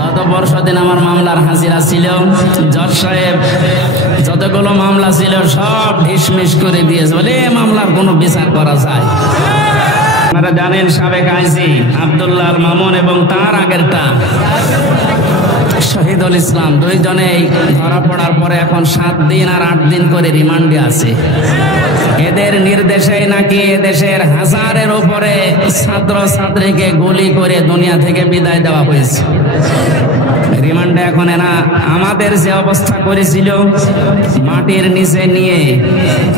গত বর্ষদিন আমার মামলার হাজিরা ছিল। জজ সাহেব যতগুলো মামলা ছিল সব ঢিসমিস করে দিয়েছে, বলে মামলার কোনো বিচার করা যায়। আপনারা জানেন সাবেক আইজি আব্দুল্লাহ আল মামুন এবং তার আগেরটা শহীদুল ইসলাম, দুইজনেই ধরা পড়ার পরে এখন 7 দিন আর 8 দিন করে রিমান্ডে আছে। এদের নির্দেশে নাকি এদেশের হাজারের উপরে ছাত্র ছাত্রীকে গুলি করে দুনিয়া থেকে বিদায় দেওয়া হয়েছে। রিমান্ডে এখন এরা আমাদের যে অবস্থা করেছিল, মাটির নিচে নিয়ে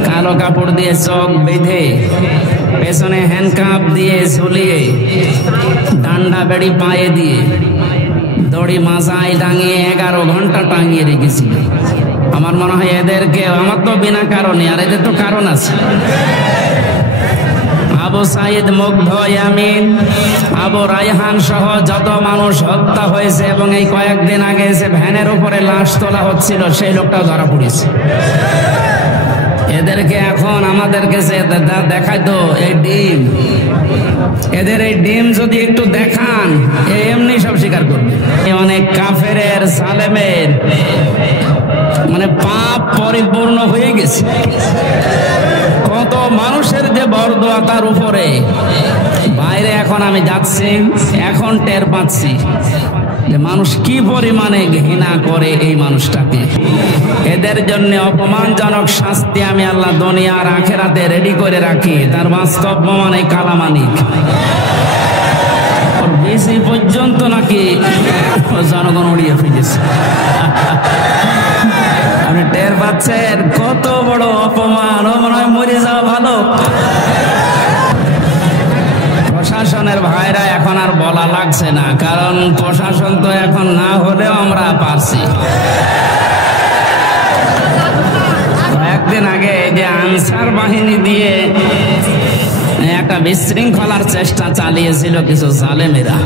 কালো কাপড় দিয়ে চোখ বেঁধে পেছনে হ্যান্ডকাপ দিয়ে ঝুলিয়ে ডান্ডা বেড়ি পায়ে দিয়ে দড়ি মাথায় টাঙিয়ে 11 ঘন্টা টাঙিয়ে রেখেছিল। আমার মনে হয় এদেরকে, আমার তো বিনা কারণে, আর এদের তো কারণ আছে। আবু সাইদ, মুগ্ধ, ইয়ামিন, আবু রায়হান সহ যত মানুষ হত্যা হয়েছে এবং এই কয়েকদিন আগে যে ভ্যানের উপরে লাশ তোলা হচ্ছিল সেই লোকটাও ধরা পড়েছে। এদেরকে এখন আমাদেরকে যে দেখায় তো এই ডিম, এদের এই ডিম যদি একটু দেখান এমনি সব স্বীকার করবে। অনেক কাফেরের সালেমের মানে পাপ পরিপূর্ণ হয়ে গেছে। কত মানুষের যে বরদোয়া তার উপরে, বাইরে এখন আমি যাচ্ছি, এখন টের পাচ্ছি যে মানুষ কি পরিমাণে ঘৃণা করে এই মানুষটাকে। এদের জন্য অপমানজনক শাস্তি আমি আল্লাহ দুনিয়ার আখেরাতে রেডি করে রাখি। তার বাস্তব প্রমাণে কালামানিক বেশি পর্যন্ত নাকি জনগণ উড়িয়ে ফিরেছে। আপনি টের পাচ্ছেন কত বড় অপমান। ও মনে হয় মরে যাওয়া ভালো। প্রশাসনের ভাইরা এখন আর বলা লাগছে না, কারণ প্রশাসন তো এখন না হলেও আমরা পারছি। কয়েকদিন আগে যে আনসার বাহিনী দিয়ে একটা বিশৃঙ্খলার চেষ্টা চালিয়েছিল কিছু জালেমেরা,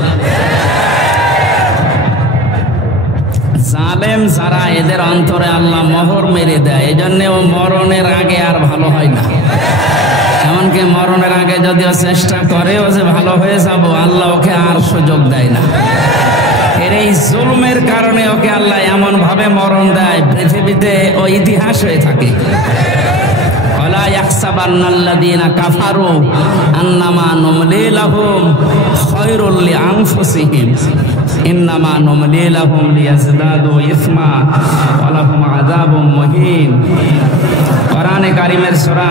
জালেম যারা, এদের অন্তরে আল্লাহ মোহর মেরে দেয়। এই জন্য ও মরণের আগে আর ভালো হয় না। এমনকি মরণের আগে যদিও চেষ্টা করেও যে ভালো হয়ে যাব, আল্লাহ ওকে আর সুযোগ দেয় না। এর এই জুলুমের কারণে ওকে আল্লাহ এমন ভাবে মরণ দেয়, পৃথিবীতে ও ইতিহাস হয়ে থাকে। ওয়ালা ইয়াহসাবান্নাল্লাযীনা কাফারু আন্নামা নুমলি লাহুম খায়রুল লিআনফুসিহিম ইন্নামা নুমলি লাহুম লিয়াজদাদু ইসমা ওয়া লাহুম আযাবুম মুহিন। কোরআনে কারীমের সূরা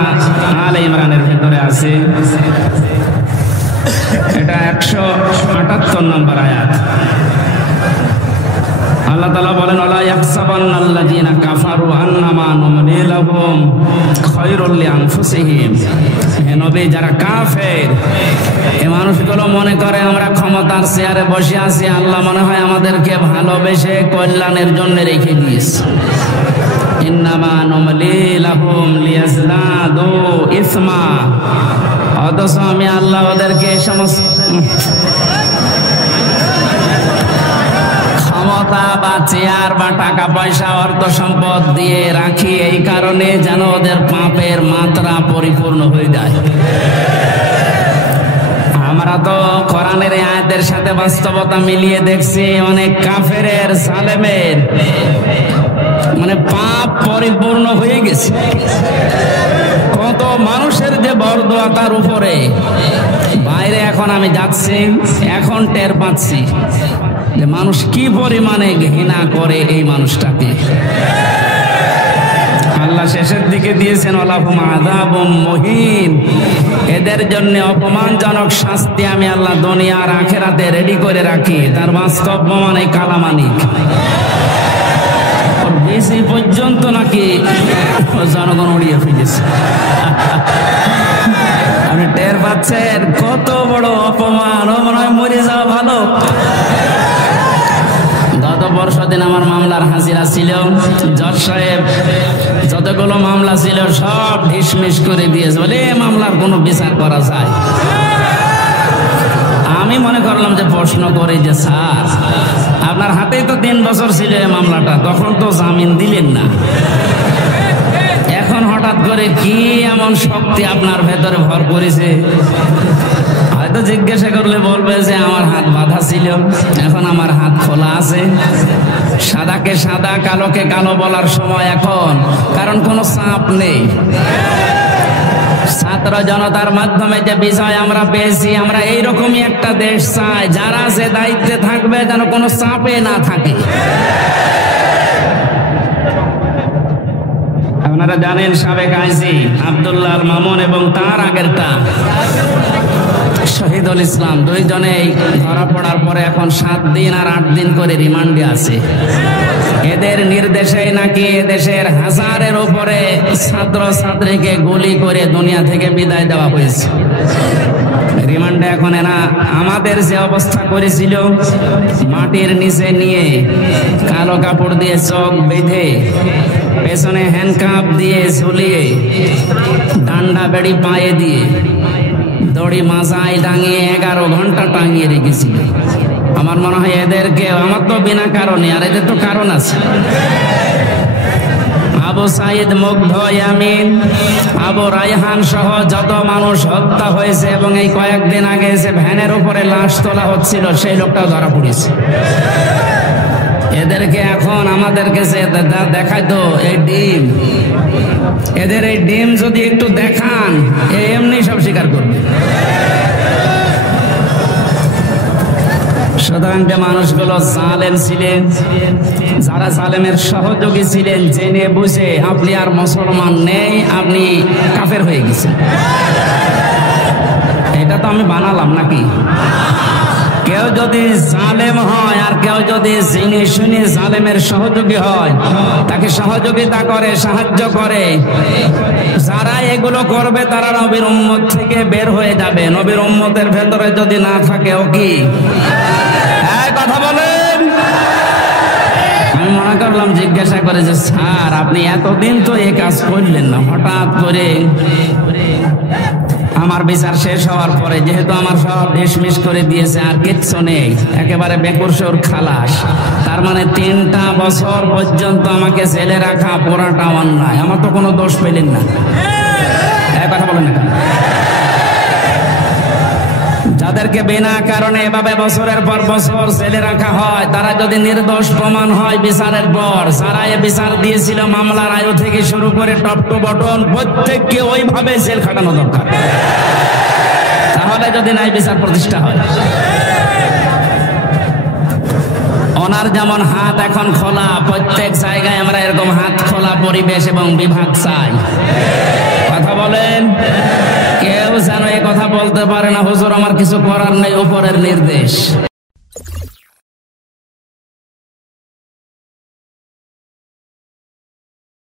আলে ইমরানের ভিতরে আছে, এটা 178 নম্বর আয়াত। আল্লাহ তাআলা বলেন, ওয়ালা ইয়াহসাবান্নাল্লাযীনা কাফারু আন্নামা নুমলি লাহুম খায়রুল লিআনফুসিহিম। হে নবী, যারা কাফের এই মানুষগুলো মনে করে আমরা ক্ষমতার চেয়ারে বসে আছি, আল্লাহ মনে হয় আমাদেরকে ভালোবেসে কল্যাণের জন্য রেখে দিয়েছে। ইন্নামা নুমলি লাহুম লিয়াজদাদু ইসমা। অথচ আমি আল্লাহ ওদেরকে সমস্ত ক্ষমতা বা চেয়ার বা টাকা পয়সা অর্থ সম্পদ দিয়ে রাখি এই কারণে যেন ওদের পাপের মাত্রা পরিপূর্ণ হয়ে যায়। আমরা তো কোরআনের আয়াতের সাথে বাস্তবতা মিলিয়ে দেখছি, অনেক কাফেরের জালেমের মানে পাপ পরিপূর্ণ হয়ে গেছে। কত মানুষের যে বরদোয়া তার উপরে, বাইরে এখন আমি যাচ্ছি, এখন টের পাচ্ছি যে মানুষ কি পরিমাণে ঘৃণা করে এই মানুষটাকে। আল্লাহ শেষের দিকে দিয়েছেন ওয়ালাহুম আযাবুম মুহিন। এদের জন্য অপমানজনক শাস্তি আমি আল্লাহ দুনিয়ার আখেরাতে রেডি করে রাখি। তার বাস্তব প্রমাণে কালামানিক বেশি পর্যন্ত নাকি জনগণ উড়িয়ে ফিরেছে। আপনি টের পাচ্ছেন কত বড় অপমান। ও মনে হয় মরে যাওয়া ভালো। গত বর্ষদিন আমার মামলার হাজিরা ছিল। জজ সাহেব যতগুলো মামলা ছিল সব ঢিসমিস করে দিয়েছে, বলে মামলার কোনো বিচার করা যায়। আমি মনে করলাম যে প্রশ্ন করি যে স্যার, আপনার হাতেই তো 3 বছর ছিল এই মামলাটা, তখন তো জামিন দিলেন না, এখন হঠাৎ করে কি এমন শক্তি আপনার ভেতরে ভর করেছে? হয়তো জিজ্ঞাসা করলে বলবে যে আমার হাত বাঁধা ছিল, এখন আমার হাত খোলা আছে। সাদাকে সাদা, কালোকে কালো বলার সময় এখন, কারণ কোনো চাপ নেই। ছাত্র জনতার মাধ্যমে যে বিষয় আমরা পেয়েছি, আমরা এইরকমই একটা দেশ চাই যারা যে দায়িত্বে থাকবে যেন কোনো চাপে না থাকে। আপনারা জানেন সাবেক আইজি আব্দুল্লাহ আল মামুন এবং তার আগেরটা শহীদুল ইসলাম, দুইজনেই ধরা পড়ার পরে এখন 7 দিন আর 8 দিন করে রিমান্ডে আছে। এদের নির্দেশে নাকি এদেশের হাজারের উপরে ছাত্র ছাত্রীকে গুলি করে দুনিয়া থেকে বিদায় দেওয়া হয়েছে। রিমান্ডে এখন এরা আমাদের যে অবস্থা করেছিল, মাটির নিচে নিয়ে কালো কাপড় দিয়ে চোখ বেঁধে, পেছনে হ্যান্ডকাপ দিয়ে ঝুলিয়ে, ডান্ডা বেড়ি পায়ে দিয়ে, দড়ি মাথায় টাঙিয়ে 11 ঘন্টা টাঙিয়ে রেখেছিল। আমার মনে হয় এদেরকে, আমার তো বিনা কারণে, আর এদের তো কারণ আছে। আবু সাইদ, মুগ্ধ, ইয়ামিন, আবু রায়হান সহ যত মানুষ হত্যা হয়েছে এবং এই কয়েকদিন আগে এসে ভ্যানের উপরে লাশ তোলা হচ্ছিল, সেই লোকটাও ধরা পড়েছে। এদেরকে এখন আমাদেরকে দেখায় তো এই ডিম, এদের এই ডিম যদি একটু দেখান, এমনি সব স্বীকার করবে। সুতরাং যে মানুষগুলো জালেম ছিলেন, যারা জালেমের সহযোগী ছিলেন, জেনে বুঝে আপনি আর মুসলমান নেই, আপনি কাফের হয়ে গেছেন। এটা তো আমি বানালাম নাকি? কেউ যদি জালেম হয় আর কেউ যদি জেনে শুনে জালেমের সহযোগী হয়, তাকে সহযোগিতা করে, সাহায্য করে, যারা এগুলো করবে তারা নবীর উম্মত থেকে বের হয়ে যাবে। নবীর উম্মতের ভেতরে যদি না থাকে, ও কি কথা বলেন? আমি মনে করলাম জিজ্ঞাসা করে যে স্যার আপনি এতদিন তো এই কাজ করলেন না, হঠাৎ করে আমার বিচার শেষ হওয়ার পরে যেহেতু আমার সব ডিসমিস করে দিয়েছে, আর কিচ্ছু নেই, একেবারে বেকসুর খালাস, তার মানে 3টা বছর পর্যন্ত আমাকে জেলে রাখা পুরাটা অন্যায়, আমার তো কোনো দোষ পেলেন না। কথা বলেন না। যাদেরকে বিনা কারণে এভাবে বছরের পর বছর জেলে রাখা হয়, তারা যদি নির্দোষ প্রমাণ হয় বিচারের পর, যারা এ বিচার দিয়েছিল মামলার আয়ু থেকে শুরু করে টপ টু বটন প্রত্যেককে ওইভাবে জেল খাটানো দরকার। তাহলে যদি ন্যায় বিচার প্রতিষ্ঠা হয়। ওনার যেমন হাত এখন খোলা, প্রত্যেক জায়গায় আমরা এরকম হাত খোলা পরিবেশ এবং বিভাগ চাই। কথা বলেন। কেউ যেন এ কথা বলতে পারে না হুজুর আমার কিছু করার নেই, উপরের নির্দেশ।